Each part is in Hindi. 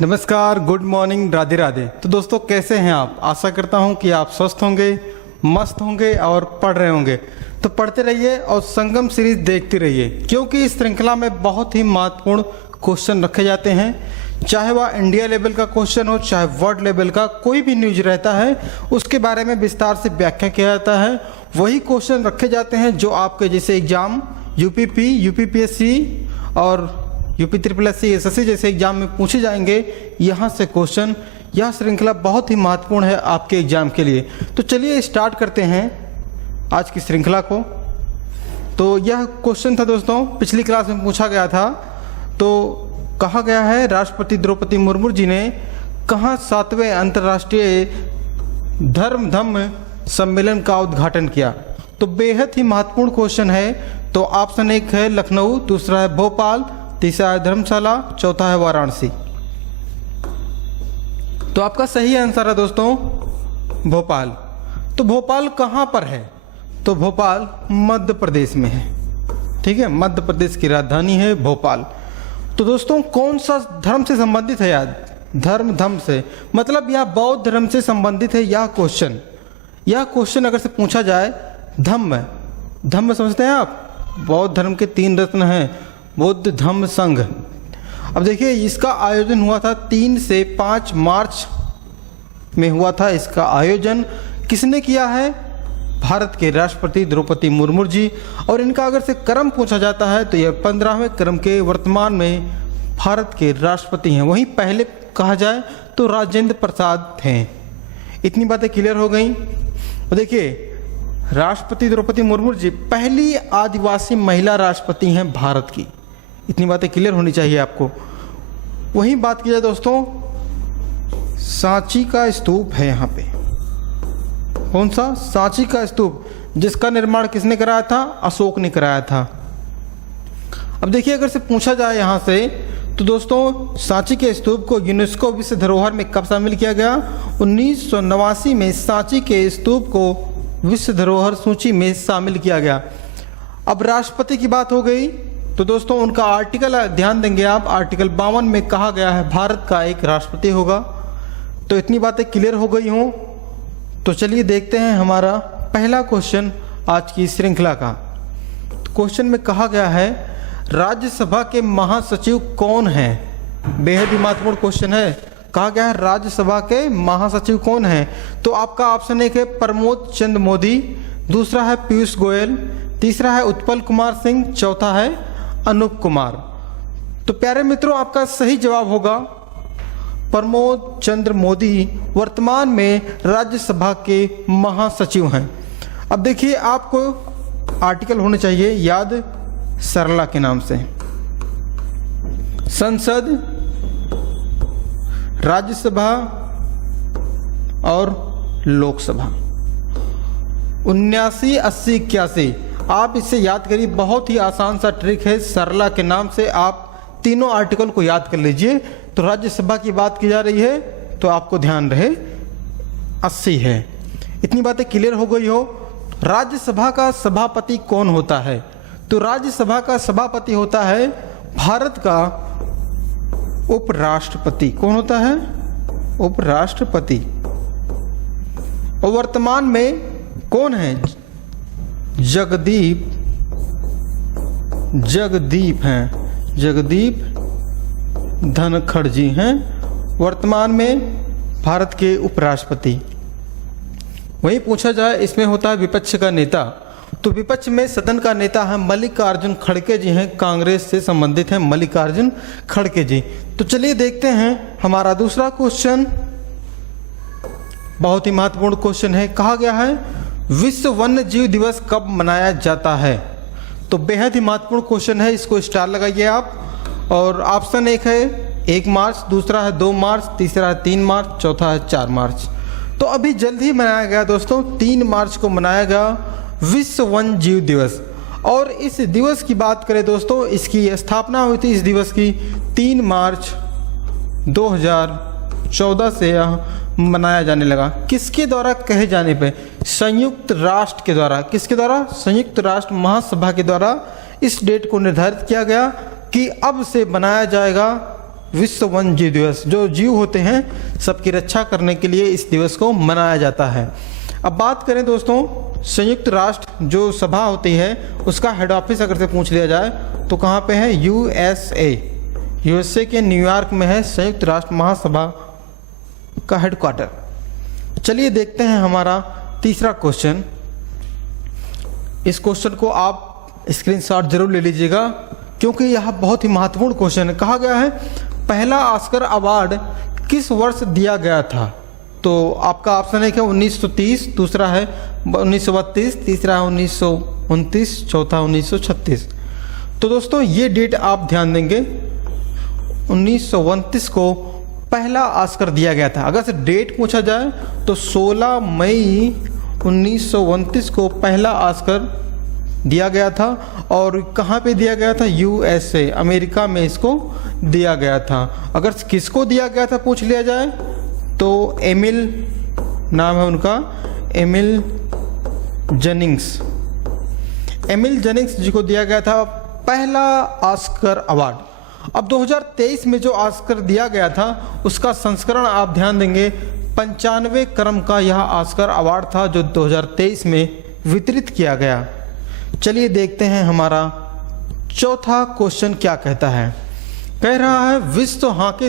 नमस्कार, गुड मॉर्निंग, राधे राधे। तो दोस्तों कैसे हैं आप? आशा करता हूं कि आप स्वस्थ होंगे, मस्त होंगे और पढ़ रहे होंगे। तो पढ़ते रहिए और संगम सीरीज देखते रहिए, क्योंकि इस श्रृंखला में बहुत ही महत्वपूर्ण क्वेश्चन रखे जाते हैं। चाहे वह इंडिया लेवल का क्वेश्चन हो, चाहे वर्ल्ड लेवल का, कोई भी न्यूज रहता है उसके बारे में विस्तार से व्याख्या किया जाता है। वही क्वेश्चन रखे जाते हैं जो आपके जैसे एग्जाम यूपीपी, यूपीपीएससी और यूपी SSC, SSC जैसे एग्जाम में पूछे जाएंगे। यहाँ से क्वेश्चन, यह श्रृंखला बहुत ही महत्वपूर्ण है आपके एग्जाम के लिए। तो चलिए स्टार्ट करते हैं आज की श्रृंखला को। तो यह क्वेश्चन था दोस्तों, पिछली क्लास में पूछा गया था। तो कहा गया है, राष्ट्रपति द्रौपदी मुर्मू जी ने कहाँ 7वें अंतर्राष्ट्रीय धम्म सम्मेलन का उद्घाटन किया? तो बेहद ही महत्वपूर्ण क्वेश्चन है। तो ऑप्शन 1 है लखनऊ, दूसरा है भोपाल, तीसरा है धर्मशाला, चौथा है वाराणसी। तो आपका सही आंसर है दोस्तों भोपाल। तो भोपाल कहाँ पर है? तो भोपाल मध्य प्रदेश में है। ठीक है, मध्य प्रदेश की राजधानी है भोपाल। तो दोस्तों कौन सा धर्म से संबंधित है? याद, धर्म से मतलब यह बौद्ध धर्म से संबंधित है। यह क्वेश्चन अगर से पूछा जाए, धम्म समझते हैं आप? बौद्ध धर्म के 3 रत्न हैं, बौद्ध धम्म संघ। अब देखिए, इसका आयोजन हुआ था 3 से 5 मार्च में हुआ था। इसका आयोजन किसने किया है? भारत के राष्ट्रपति द्रौपदी मुर्मू जी। और इनका अगर से क्रम पूछा जाता है तो यह 15वें क्रम के वर्तमान में भारत के राष्ट्रपति हैं। वहीं पहले कहा जाए तो राजेंद्र प्रसाद थे। इतनी बातें क्लियर हो गई। और देखिए, राष्ट्रपति द्रौपदी मुर्मू जी पहली आदिवासी महिला राष्ट्रपति हैं भारत की। इतनी बातें क्लियर होनी चाहिए आपको। वहीं बात की जाए दोस्तों, सांची का स्तूप है यहाँ पे। कौन सा? सांची का स्तूप, जिसका निर्माण किसने कराया था? अशोक ने कराया था। अब देखिए, अगर से पूछा जाए यहाँ से तो दोस्तों सांची के स्तूप को यूनेस्को विश्व धरोहर में कब शामिल किया गया? 1989 में सांची के स्तूप को विश्व धरोहर सूची में शामिल किया गया। अब राष्ट्रपति की बात हो गई तो दोस्तों उनका आर्टिकल ध्यान देंगे आप, आर्टिकल 52 में कहा गया है भारत का एक राष्ट्रपति होगा। तो इतनी बातें क्लियर हो गई हों। तो चलिए देखते हैं हमारा पहला क्वेश्चन आज की श्रृंखला का। क्वेश्चन में कहा गया है, राज्यसभा के महासचिव कौन हैं? बेहद ही महत्वपूर्ण क्वेश्चन है। कहा गया है राज्यसभा के महासचिव कौन हैं? तो आपका ऑप्शन 1 है प्रमोद चंद्र मोदी, दूसरा है पीयूष गोयल, तीसरा है उत्पल कुमार सिंह, चौथा है अनूप कुमार। तो प्यारे मित्रों, आपका सही जवाब होगा प्रमोद चंद्र मोदी वर्तमान में राज्यसभा के महासचिव हैं। अब देखिए, आपको आर्टिकल होने चाहिए याद सरला के नाम से। संसद, राज्यसभा और लोकसभा। 79, 80, 81। आप इसे याद करिए, बहुत ही आसान सा ट्रिक है। सरला के नाम से आप तीनों आर्टिकल को याद कर लीजिए। तो राज्यसभा की बात की जा रही है तो आपको ध्यान रहे 80 है। इतनी बातें क्लियर हो गई हो। राज्यसभा का सभापति कौन होता है? तो राज्यसभा का सभापति होता है भारत का उपराष्ट्रपति। कौन होता है? उपराष्ट्रपति। और वर्तमान में कौन है? जगदीप हैं, जगदीप धनखड़ जी हैं वर्तमान में भारत के उपराष्ट्रपति। वहीं पूछा जाए, इसमें होता है विपक्ष का नेता। तो विपक्ष में सदन का नेता है मल्लिकार्जुन खड़गे जी हैं, कांग्रेस से संबंधित हैं मल्लिकार्जुन खड़गे जी। तो चलिए देखते हैं हमारा दूसरा क्वेश्चन। बहुत ही महत्वपूर्ण क्वेश्चन है। कहा गया है विश्व वन्य जीव दिवस कब मनाया जाता है? तो बेहद ही महत्वपूर्ण क्वेश्चन है, इसको स्टार लगाइए आप। और ऑप्शन 1 है 1 मार्च, दूसरा है 2 मार्च, तीसरा है 3 मार्च, चौथा है 4 मार्च। तो अभी जल्द ही मनाया गया दोस्तों, 3 मार्च को मनाया गया विश्व वन्य जीव दिवस। और इस दिवस की बात करें दोस्तों, इसकी स्थापना हुई थी इस दिवस की 3 मार्च 2014 से मनाया जाने लगा। किसके द्वारा कहे जाने पे? संयुक्त राष्ट्र के द्वारा। किसके द्वारा? संयुक्त राष्ट्र महासभा के द्वारा इस डेट को निर्धारित किया गया कि अब से मनाया जाएगा विश्व वन्य जीव दिवस। जो जीव होते हैं सबकी रक्षा करने के लिए इस दिवस को मनाया जाता है। अब बात करें दोस्तों, संयुक्त राष्ट्र जो सभा होती है उसका हेड ऑफिस अगर से पूछ लिया जाए तो कहाँ पे है? यूएसए के न्यूयॉर्क में है संयुक्त राष्ट्र महासभा का हेडक्वार्टर। चलिए देखते हैं हमारा तीसरा क्वेश्चन। इस क्वेश्चन को आप स्क्रीनशॉट जरूर ले लीजिएगा क्योंकि यह बहुत ही महत्वपूर्ण क्वेश्चन है। कहा गया है पहला ऑस्कर अवार्ड किस वर्ष दिया गया था? तो आपका ऑप्शन है कि 1930, दूसरा है 1932, तीसरा है 1929, चौथा 1936। तो दोस्तों ये डेट आप ध्यान देंगे, 1929 को पहला ऑस्कर दिया गया था। अगर से डेट पूछा जाए तो 16 मई 1929 को पहला ऑस्कर दिया गया था। और कहाँ पे दिया गया था? यूएसए, अमेरिका में इसको दिया गया था। अगर किसको दिया गया था पूछ लिया जाए तो एमिल, नाम है उनका एमिल जेनिंग्स, एमिल जेनिंग्स जी को दिया गया था पहला ऑस्कर अवार्ड। अब 2023 में जो ऑस्कर दिया गया था उसका संस्करण आप ध्यान देंगे 95वें क्रम का यह ऑस्कर अवार्ड था जो 2023 में वितरित किया गया। चलिए देखते हैं हमारा चौथा क्वेश्चन क्या कहता है। कह रहा है विश्व हॉकी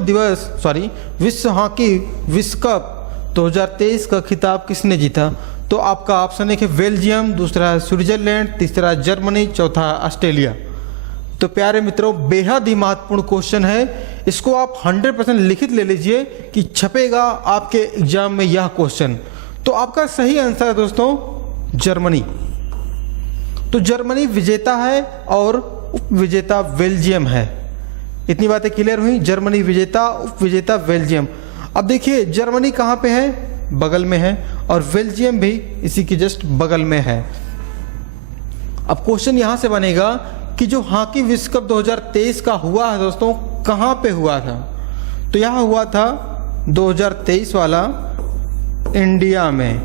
विश्व कप 2023 का खिताब किसने जीता? तो आपका ऑप्शन है कि बेल्जियम, दूसरा है स्विट्जरलैंड, तीसरा जर्मनी, चौथा ऑस्ट्रेलिया। तो प्यारे मित्रों बेहद ही महत्वपूर्ण क्वेश्चन है, इसको आप 100% लिखित ले लीजिए कि छपेगा आपके एग्जाम में यह क्वेश्चन। तो आपका सही आंसर है दोस्तों जर्मनी। तो जर्मनी विजेता है और उप विजेता बेल्जियम है। इतनी बातें क्लियर हुई, जर्मनी विजेता, उप विजेता बेल्जियम। अब देखिए जर्मनी कहाँ पे है? बगल में है, और बेल्जियम भी इसी के जस्ट बगल में है। अब क्वेश्चन यहां से बनेगा कि जो हॉकी विश्व कप 2023 का हुआ है दोस्तों कहाँ पे हुआ था? तो यह हुआ था 2023 वाला इंडिया में।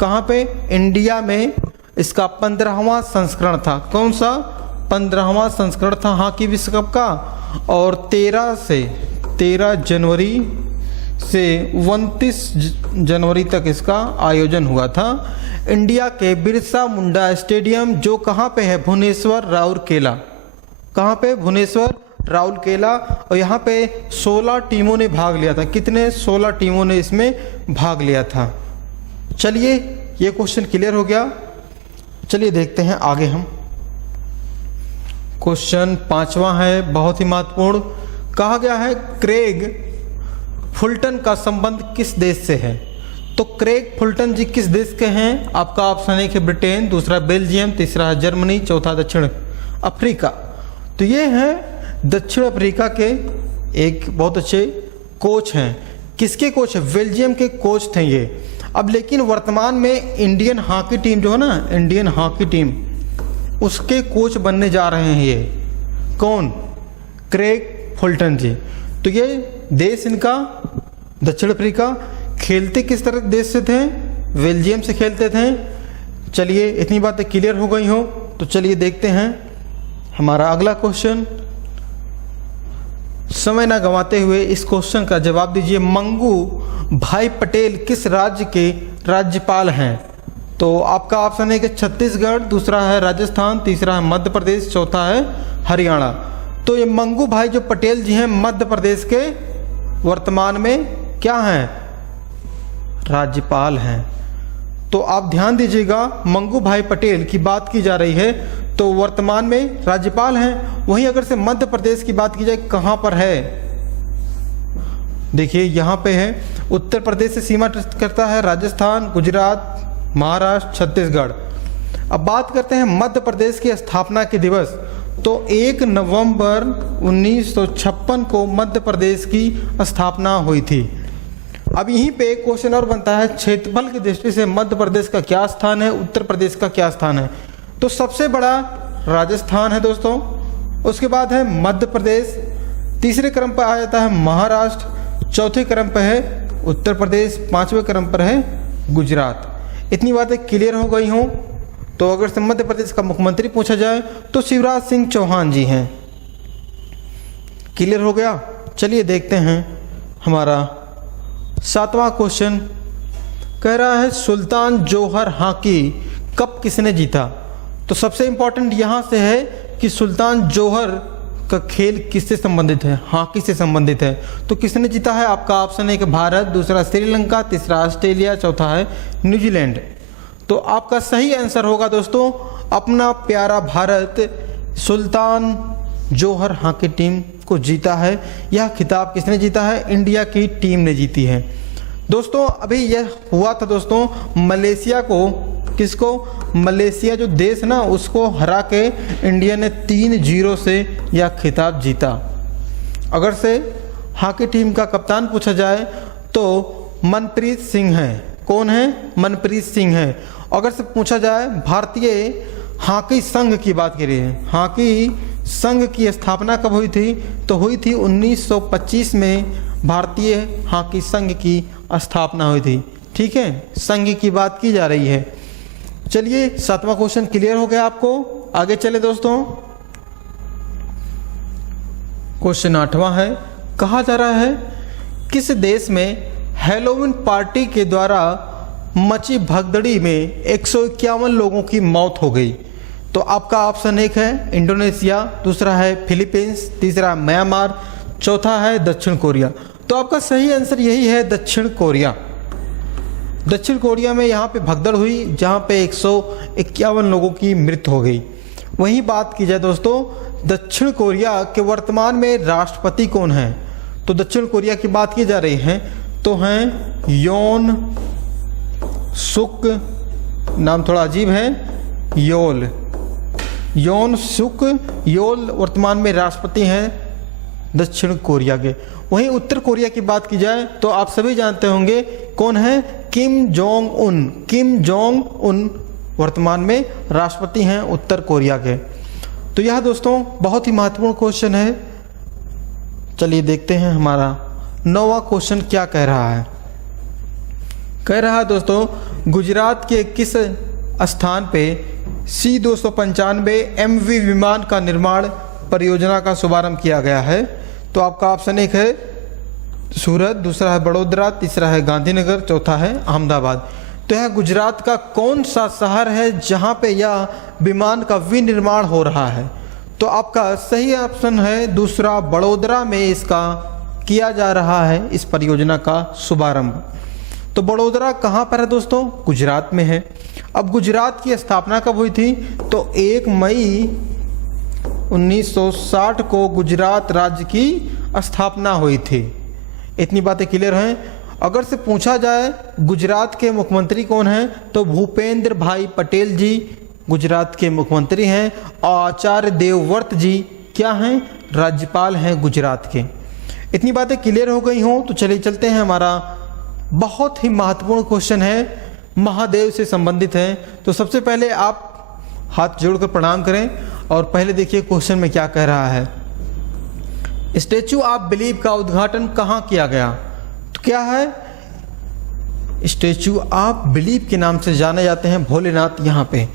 कहाँ पे? इंडिया में। इसका 15वां संस्करण था। कौन सा? 15वां संस्करण था हॉकी विश्व कप का। और 13 जनवरी से 29 जनवरी तक इसका आयोजन हुआ था इंडिया के बिरसा मुंडा स्टेडियम, जो कहाँ पे है? भुवनेश्वर, राउरकेला। कहाँ पे? भुवनेश्वर, राउरकेला। और यहाँ पे 16 टीमों ने भाग लिया था। कितने? 16 टीमों ने इसमें भाग लिया था। चलिए ये क्वेश्चन क्लियर हो गया। चलिए देखते हैं आगे हम। क्वेश्चन 5वां है, बहुत ही महत्वपूर्ण। कहा गया है क्रेग फुलटन का संबंध किस देश से है? तो क्रेग फुलटन जी किस देश के हैं? आपका ऑप्शन है कि ब्रिटेन, दूसरा बेल्जियम, तीसरा है जर्मनी, चौथा दक्षिण अफ्रीका। तो ये हैं दक्षिण अफ्रीका के एक बहुत अच्छे कोच हैं। किसके कोच है? बेल्जियम के कोच थे ये। अब लेकिन वर्तमान में इंडियन हॉकी टीम जो है ना, इंडियन हॉकी टीम, उसके कोच बनने जा रहे हैं ये। कौन? क्रेग फुलटन जी। तो ये देश इनका दक्षिण अफ्रीका। खेलते किस तरह देश से थे? बेल्जियम से खेलते थे। चलिए इतनी बातें क्लियर हो गई हो तो चलिए देखते हैं हमारा अगला क्वेश्चन। समय ना गंवाते हुए इस क्वेश्चन का जवाब दीजिए। मंगू भाई पटेल किस राज्य के राज्यपाल हैं? तो आपका ऑप्शन है कि छत्तीसगढ़, दूसरा है राजस्थान, तीसरा है मध्य प्रदेश, चौथा है हरियाणा। तो ये मंगू भाई जो पटेल जी हैं मध्य प्रदेश के वर्तमान में क्या हैं? राज्यपाल हैं। तो आप ध्यान दीजिएगा मंगू भाई पटेल की बात की जा रही है तो वर्तमान में राज्यपाल हैं। वहीं अगर से मध्य प्रदेश की बात की जाए कहाँ पर है? देखिए यहाँ पे है, उत्तर प्रदेश से सीमा करता है राजस्थान, गुजरात, महाराष्ट्र, छत्तीसगढ़। अब बात करते हैं मध्य प्रदेश की स्थापना के दिवस। तो 1 नवंबर 1956 को मध्य प्रदेश की स्थापना हुई थी। अब यहीं पे एक क्वेश्चन और बनता है, क्षेत्रफल की दृष्टि से मध्य प्रदेश का क्या स्थान है, उत्तर प्रदेश का क्या स्थान है? तो सबसे बड़ा राजस्थान है दोस्तों, उसके बाद है मध्य प्रदेश, तीसरे क्रम पर आ जाता है महाराष्ट्र, चौथे क्रम पर है उत्तर प्रदेश, पांचवें क्रम पर है गुजरात। इतनी बातें क्लियर हो गई हों तो अगर से मध्य प्रदेश का मुख्यमंत्री पूछा जाए तो शिवराज सिंह चौहान जी हैं। क्लियर हो गया। चलिए देखते हैं हमारा 7वां क्वेश्चन। कह रहा है सुल्तान जौहर हॉकी कप किसने जीता। तो सबसे इंपॉर्टेंट यहाँ से है कि सुल्तान जौहर का खेल किससे संबंधित है, हॉकी से संबंधित है। तो किसने जीता है, आपका ऑप्शन है कि भारत, दूसरा श्रीलंका, तीसरा ऑस्ट्रेलिया, चौथा है न्यूजीलैंड। तो आपका सही आंसर होगा दोस्तों अपना प्यारा भारत सुल्तान जौहर हॉकी टीम को जीता है। यह खिताब किसने जीता है, इंडिया की टीम ने जीती है। दोस्तों अभी यह हुआ था दोस्तों मलेशिया को, किसको, मलेशिया जो देश ना उसको हरा के इंडिया ने 3-0 से यह खिताब जीता। अगर से हॉकी टीम का कप्तान पूछा जाए तो मनप्रीत सिंह है। कौन है, मनप्रीत सिंह है। अगर से पूछा जाए भारतीय हॉकी संघ की बात करिए, हॉकी संघ की स्थापना कब हुई थी, तो हुई थी 1925 में भारतीय हॉकी संघ की स्थापना हुई थी। ठीक है, संघ की बात की जा रही है। चलिए 7वां क्वेश्चन क्लियर हो गया आपको। आगे चले दोस्तों, क्वेश्चन 8वां है। कहा जा रहा है किस देश में हैलोवीन पार्टी के द्वारा मची भगदड़ी में 151 लोगों की मौत हो गई। तो आपका ऑप्शन 1 है इंडोनेशिया, दूसरा है फिलीपींस, तीसरा म्यांमार, चौथा है दक्षिण कोरिया। तो आपका सही आंसर यही है दक्षिण कोरिया। दक्षिण कोरिया में यहाँ पे भगदड़ हुई जहाँ पे 151 लोगों की मृत्यु हो गई। वहीं बात की जाए दोस्तों दक्षिण कोरिया के वर्तमान में राष्ट्रपति कौन है, तो दक्षिण कोरिया की बात की जा रही है तो हैं योन सुक, नाम थोड़ा अजीब है, योन सुक योल वर्तमान में राष्ट्रपति हैं दक्षिण कोरिया के। वहीं उत्तर कोरिया की बात की जाए तो आप सभी जानते होंगे कौन है, Kim Jong Un. Kim Jong Un वर्तमान में राष्ट्रपति हैं उत्तर कोरिया के। तो यह दोस्तों बहुत ही महत्वपूर्ण क्वेश्चन है। चलिए देखते हैं हमारा 9वां क्वेश्चन क्या कह रहा है। कह रहा है दोस्तों गुजरात के किस स्थान पे C-295 MV विमान का निर्माण परियोजना का शुभारंभ किया गया है। तो आपका ऑप्शन 1 है सूरत, दूसरा है बड़ोदरा, तीसरा है गांधीनगर, चौथा है अहमदाबाद। तो यह गुजरात का कौन सा शहर है जहां पे यह विमान का विनिर्माण हो रहा है, तो आपका सही ऑप्शन है दूसरा, बड़ोदरा में इसका किया जा रहा है इस परियोजना का शुभारंभ। तो बड़ोदरा कहाँ पर है दोस्तों, गुजरात में है। अब गुजरात की स्थापना कब हुई थी, तो 1 मई 1960 को गुजरात राज्य की स्थापना हुई थी। इतनी बातें क्लियर हैं। अगर से पूछा जाए गुजरात के मुख्यमंत्री कौन हैं, तो भूपेंद्र भाई पटेल जी गुजरात के मुख्यमंत्री हैं और आचार्य देवव्रत जी क्या हैं, राज्यपाल हैं गुजरात के। इतनी बातें क्लियर हो गई हों तो चलिए चलते हैं, हमारा बहुत ही महत्वपूर्ण क्वेश्चन है, महादेव से संबंधित है। तो सबसे पहले आप हाथ जोड़कर प्रणाम करें और पहले देखिए क्वेश्चन में क्या कह रहा है। स्टैचू ऑफ बिलीफ का उद्घाटन कहाँ किया गया, तो क्या है, स्टैचू ऑफ बिलीफ के नाम से जाने जाते हैं भोलेनाथ यहाँ पे।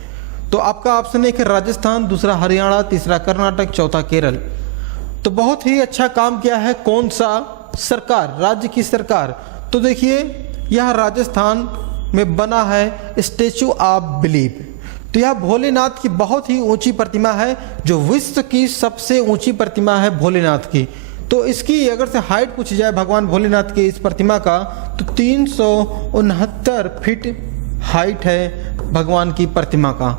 तो आपका ऑप्शन 1 है राजस्थान, दूसरा हरियाणा, तीसरा कर्नाटक, चौथा केरल। तो बहुत ही अच्छा काम किया है कौन सा सरकार, राज्य की सरकार। तो देखिए यह राजस्थान में बना है स्टैचू ऑफ बिलीफ। तो यह भोलेनाथ की बहुत ही ऊंची प्रतिमा है, जो विश्व की सबसे ऊंची प्रतिमा है भोलेनाथ की। तो इसकी अगर से हाइट पूछी जाए भगवान भोलेनाथ की इस प्रतिमा का, तो 369 फीट हाइट है भगवान की प्रतिमा का।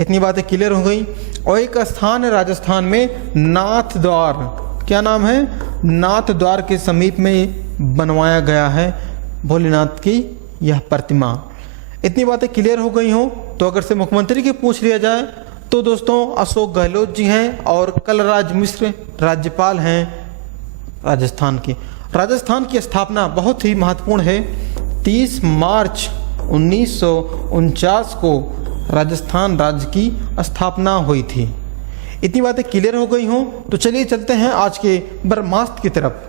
इतनी बातें क्लियर हो गई। और एक स्थान है राजस्थान में नाथ द्वार, क्या नाम है, नाथ द्वार के समीप में बनवाया गया है भोलेनाथ की यह प्रतिमा। इतनी बातें क्लियर हो गई हों तो अगर से मुख्यमंत्री की पूछ लिया जाए तो दोस्तों अशोक गहलोत जी हैं और कलराज मिश्र राज्यपाल हैं राजस्थान की। राजस्थान की स्थापना बहुत ही महत्वपूर्ण है। 30 मार्च 1949 को राजस्थान राज्य की स्थापना हुई थी। इतनी बातें क्लियर हो गई हों तो चलिए चलते हैं आज के ब्रह्मास्त्र की तरफ।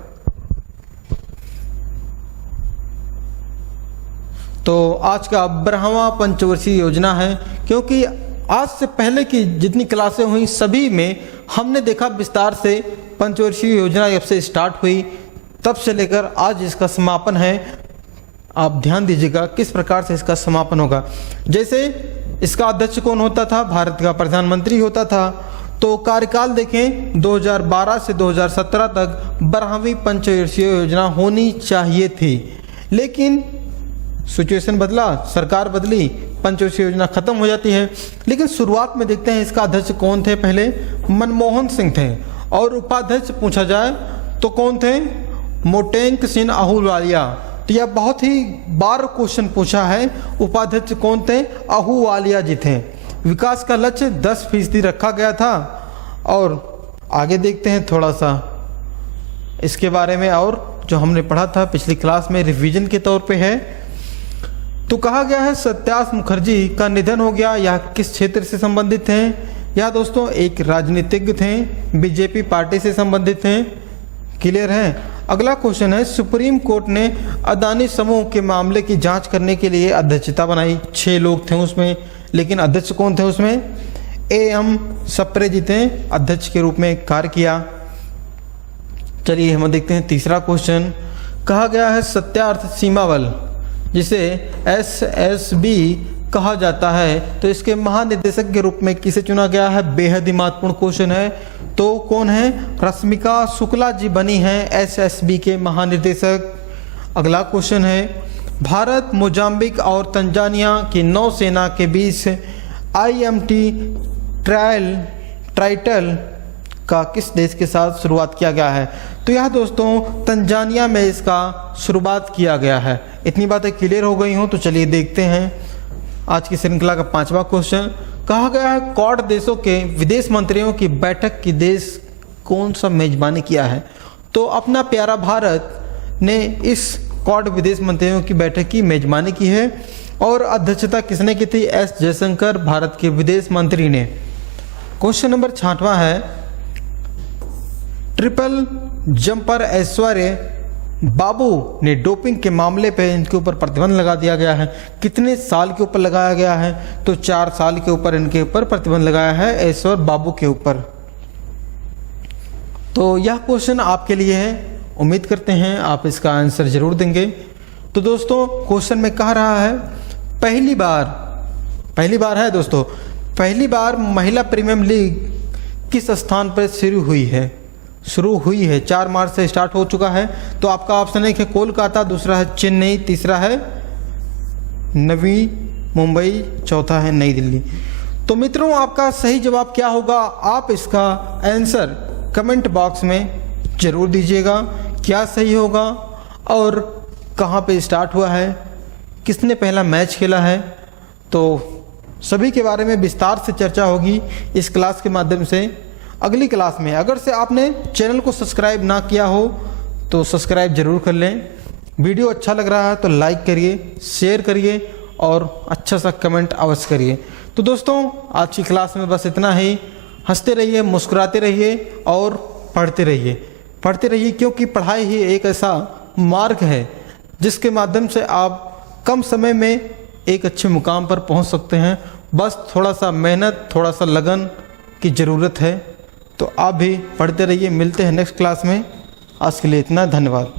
तो आज का 12वां पंचवर्षीय योजना है, क्योंकि आज से पहले की जितनी क्लासें हुई सभी में हमने देखा विस्तार से पंचवर्षीय योजना जब से स्टार्ट हुई तब से लेकर आज इसका समापन है। आप ध्यान दीजिएगा किस प्रकार से इसका समापन होगा। जैसे इसका अध्यक्ष कौन होता था? भारत का प्रधानमंत्री होता था। तो कार्यकाल देखें 2012 से 2017 तक 12वीं पंचवर्षीय योजना होनी चाहिए थी, लेकिन सिचुएशन बदला, सरकार बदली, पंचवर्षीय योजना खत्म हो जाती है। लेकिन शुरुआत में देखते हैं इसका अध्यक्ष कौन थे? पहले मनमोहन सिंह थे, और उपाध्यक्ष पूछा जाए तो कौन थे? मोटेंक सिंह अहलूवालिया। तो यह बहुत ही बार क्वेश्चन पूछा है। उपाध्यक्ष कौन थे? अहलूवालिया जी थे। विकास का लक्ष्य 10% रखा गया था। और आगे देखते हैं थोड़ा सा इसके बारे में, और जो हमने पढ़ा था पिछली क्लास में रिवीजन के तौर पे है। तो कहा गया है सत्यार्थ मुखर्जी का निधन हो गया। यह किस क्षेत्र से संबंधित हैं? यह दोस्तों एक राजनीतिज्ञ थे, बीजेपी पार्टी से संबंधित हैं। क्लियर है? अगला क्वेश्चन है, सुप्रीम कोर्ट ने अदानी समूह के मामले की जांच करने के लिए अध्यक्षता बनाई। 6 लोग थे उसमें, लेकिन अध्यक्ष कौन थे उसमें? AM सप्रे जी थे, अध्यक्ष के रूप में कार्य किया। चलिए हम देखते हैं तीसरा क्वेश्चन। कहा गया है सत्यार्थ सीमा बल, जिसे SSB कहा जाता है, तो इसके महानिदेशक के रूप में किसे चुना गया है? बेहद ही महत्वपूर्ण क्वेश्चन है। तो कौन है? रश्मिका शुक्ला जी बनी हैं SSB के महानिदेशक। अगला क्वेश्चन है, भारत, मोजाम्बिक और तंजानिया की नौसेना के बीच IMT ट्राइटल का किस देश के साथ शुरुआत किया गया है? तो यह दोस्तों तंजानिया में इसका शुरुआत किया गया है। इतनी बातें क्लियर हो गई हों तो चलिए देखते हैं आज की श्रृंखला का 5वां क्वेश्चन। कहा गया है क्वाड देशों के विदेश मंत्रियों की बैठक की देश कौन सा मेजबानी किया है? तो अपना प्यारा भारत ने इस क्वाड विदेश मंत्रियों की बैठक की मेजबानी की है। और अध्यक्षता किसने की थी? S जयशंकर, भारत के विदेश मंत्री ने। क्वेश्चन नंबर 6वां है, ट्रिपल जंपर ऐश्वर्य बाबू ने डोपिंग के मामले पे इनके ऊपर प्रतिबंध लगा दिया गया है। कितने साल के ऊपर लगाया गया है? तो 4 साल के ऊपर इनके ऊपर प्रतिबंध लगाया है ऐश्वर्य बाबू के ऊपर। तो यह क्वेश्चन आपके लिए है, उम्मीद करते हैं आप इसका आंसर जरूर देंगे। तो दोस्तों क्वेश्चन में कह रहा है पहली बार है दोस्तों, पहली बार महिला प्रीमियर लीग किस स्थान पर शुरू हुई है? 4 मार्च से स्टार्ट हो चुका है। तो आपका ऑप्शन एक है कोलकाता, दूसरा है चेन्नई, तीसरा है नवी मुंबई, चौथा है नई दिल्ली। तो मित्रों आपका सही जवाब क्या होगा? आप इसका आंसर कमेंट बॉक्स में जरूर दीजिएगा। क्या सही होगा और कहाँ पे स्टार्ट हुआ है, किसने पहला मैच खेला है, तो सभी के बारे में विस्तार से चर्चा होगी इस क्लास के माध्यम से। अगली क्लास में अगर से आपने चैनल को सब्सक्राइब ना किया हो तो सब्सक्राइब जरूर कर लें। वीडियो अच्छा लग रहा है तो लाइक करिए, शेयर करिए और अच्छा सा कमेंट अवश्य करिए। तो दोस्तों आज की क्लास में बस इतना ही। हंसते रहिए, मुस्कुराते रहिए और पढ़ते रहिए क्योंकि पढ़ाई ही एक ऐसा मार्ग है जिसके माध्यम से आप कम समय में एक अच्छे मुकाम पर पहुंच सकते हैं। बस थोड़ा सा मेहनत, थोड़ा सा लगन की ज़रूरत है। तो आप भी पढ़ते रहिए। मिलते हैं नेक्स्ट क्लास में। आज के लिए इतना, धन्यवाद।